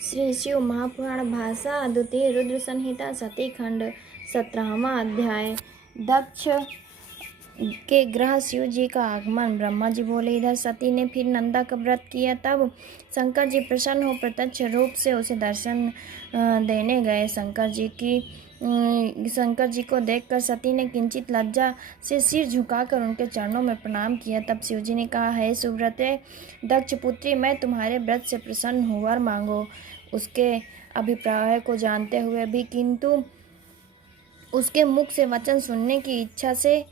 श्री शिव महापुराण भाषा द्वितीय रुद्र संहिता सती खंड 17वां अध्याय। दक्ष के ग्रह शिव जी का आगमन। ब्रह्मा जी बोले, इधर सती ने फिर नंदा का व्रत किया। तब शंकर जी प्रसन्न हो प्रत्यक्ष रूप से उसे दर्शन देने गए। शंकर जी को देखकर सती ने किंचित लज्जा से सिर झुकाकर उनके चरणों में प्रणाम किया। तब शिव जी ने कहा, हे सुव्रते दक्ष पुत्री, मैं तुम्हारे व्रत से प्रसन्न हूँ, वर मांगो। उसके अभिप्राय को जानते हुए भी किंतु उसके मुख से वचन सुनने की इच्छा से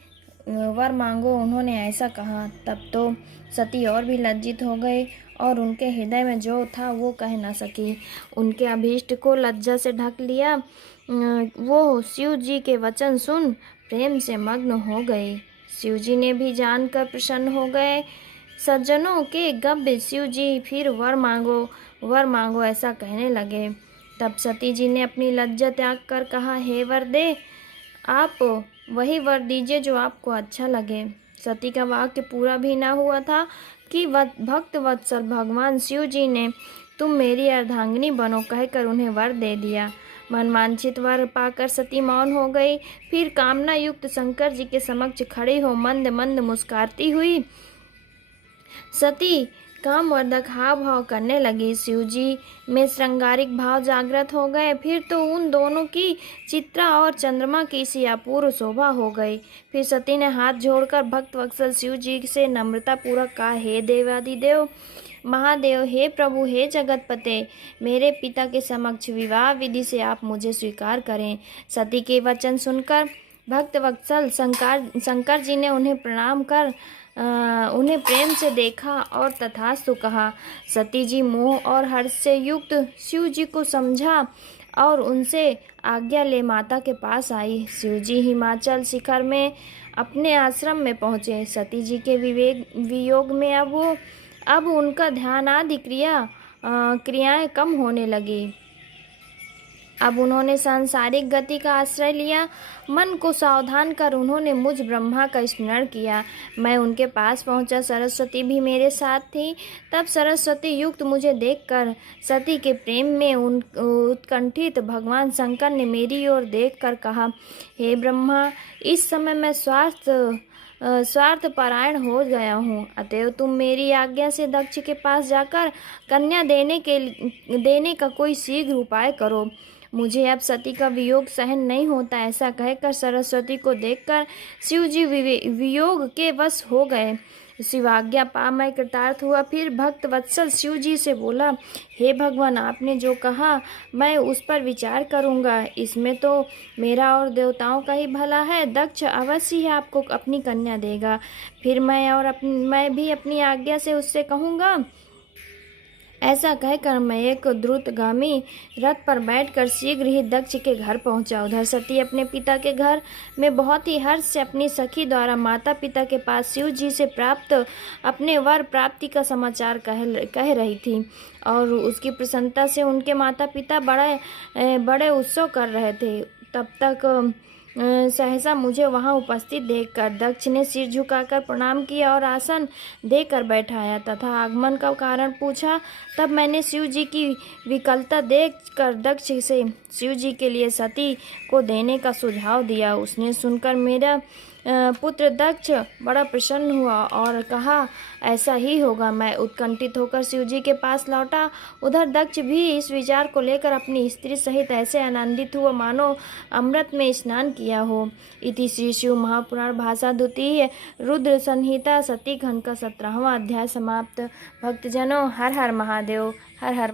वर मांगो उन्होंने ऐसा कहा। तब तो सती और भी लज्जित हो गए और उनके हृदय में जो था वो कह न सकी। उनके अभीष्ट को लज्जा से ढक लिया। वो शिव जी के वचन सुन प्रेम से मग्न हो गए। शिव जी ने भी जानकर प्रसन्न हो गए। सज्जनों के गव्य शिव जी फिर वर मांगो ऐसा कहने लगे। तब सती जी ने अपनी लज्जा त्याग कर कहा, हे वर दे, आप वही वर दीजिए जो आपको अच्छा लगे। सती का वाक्य पूरा भी न हुआ था कि भक्त वत्सल भगवान शिव जी ने तुम मेरी अर्धांगिनी बनो कहकर उन्हें वर दे दिया। मनवांछित वर पाकर सती मौन हो गई। फिर कामना युक्त शंकर जी के समक्ष खड़ी हो मंद मंद मुस्कुराती हुई सती कामवर्धक हाव भाव करने लगी। शिव जी में श्रृंगारिक भाव जागृत हो गए। फिर तो उन दोनों की चित्रा और चंद्रमा की सी अपूर्व शोभा हो गई। फिर सती ने हाथ जोड़कर भक्त वत्सल शिव जी से नम्रता पूर्वक कहा, हे देवादिदेव महादेव, हे प्रभु, हे जगतपते, मेरे पिता के समक्ष विवाह विधि से आप मुझे स्वीकार करें। सती के वचन सुनकर भक्त वत्सल शंकर जी ने उन्हें प्रणाम कर उन्हें प्रेम से देखा और तथास्तु कहा। सती जी मोह और हर्ष से युक्त शिव जी को समझा और उनसे आज्ञा ले माता के पास आई। शिव जी हिमाचल शिखर में अपने आश्रम में पहुँचे। सती जी के वियोग में अब उनका ध्यान आदि क्रियाएं कम होने लगी। अब उन्होंने सांसारिक गति का आश्रय लिया। मन को सावधान कर उन्होंने मुझ ब्रह्मा का स्मरण किया। मैं उनके पास पहुंचा। सरस्वती भी मेरे साथ थी। तब सरस्वती युक्त मुझे देखकर सती के प्रेम में उत्कंठित भगवान शंकर ने मेरी ओर देखकर कहा, हे ब्रह्मा, इस समय मैं स्वार्थ परायण हो गया हूँ। अतएव तुम मेरी आज्ञा से दक्ष के पास जाकर कन्या देने का कोई शीघ्र उपाय करो। मुझे अब सती का वियोग सहन नहीं होता। ऐसा कहकर सरस्वती को देखकर शिव जी वियोग के वश हो गए। शिवाज्ञा पा मैं कृतार्थ हुआ। फिर भक्त वत्सल शिव जी से बोला, हे भगवान, आपने जो कहा मैं उस पर विचार करूंगा। इसमें तो मेरा और देवताओं का ही भला है। दक्ष अवश्य ही आपको अपनी कन्या देगा। फिर मैं भी अपनी आज्ञा से उससे कहूँगा। ऐसा कहकर मैं एक द्रुतगामी रथ पर बैठकर शीघ्र ही दक्ष के घर पहुंचा। उधर सती अपने पिता के घर में बहुत ही हर्ष से अपनी सखी द्वारा माता पिता के पास शिव जी से प्राप्त अपने वर प्राप्ति का समाचार कह रही थी और उसकी प्रसन्नता से उनके माता पिता बड़े उत्सव कर रहे थे। तब तक सहसा मुझे वहां उपस्थित देखकर दक्ष ने सिर झुकाकर प्रणाम किया और आसन देकर बैठाया तथा आगमन का कारण पूछा। तब मैंने शिव जी की विकलता देखकर दक्ष से शिव जी के लिए सती को देने का सुझाव दिया। उसने सुनकर मेरा पुत्र दक्ष बड़ा प्रसन्न हुआ और कहा, ऐसा ही होगा। मैं उत्कंठित होकर शिव जी के पास लौटा। उधर दक्ष भी इस विचार को लेकर अपनी स्त्री सहित ऐसे आनंदित हुआ मानो अमृत में स्नान किया हो। इति श्री शिव महापुराण भाषा द्वितीय रुद्र संहिता सती खंड का 17वां अध्याय समाप्त। भक्तजनों, हर हर महादेव, हर हर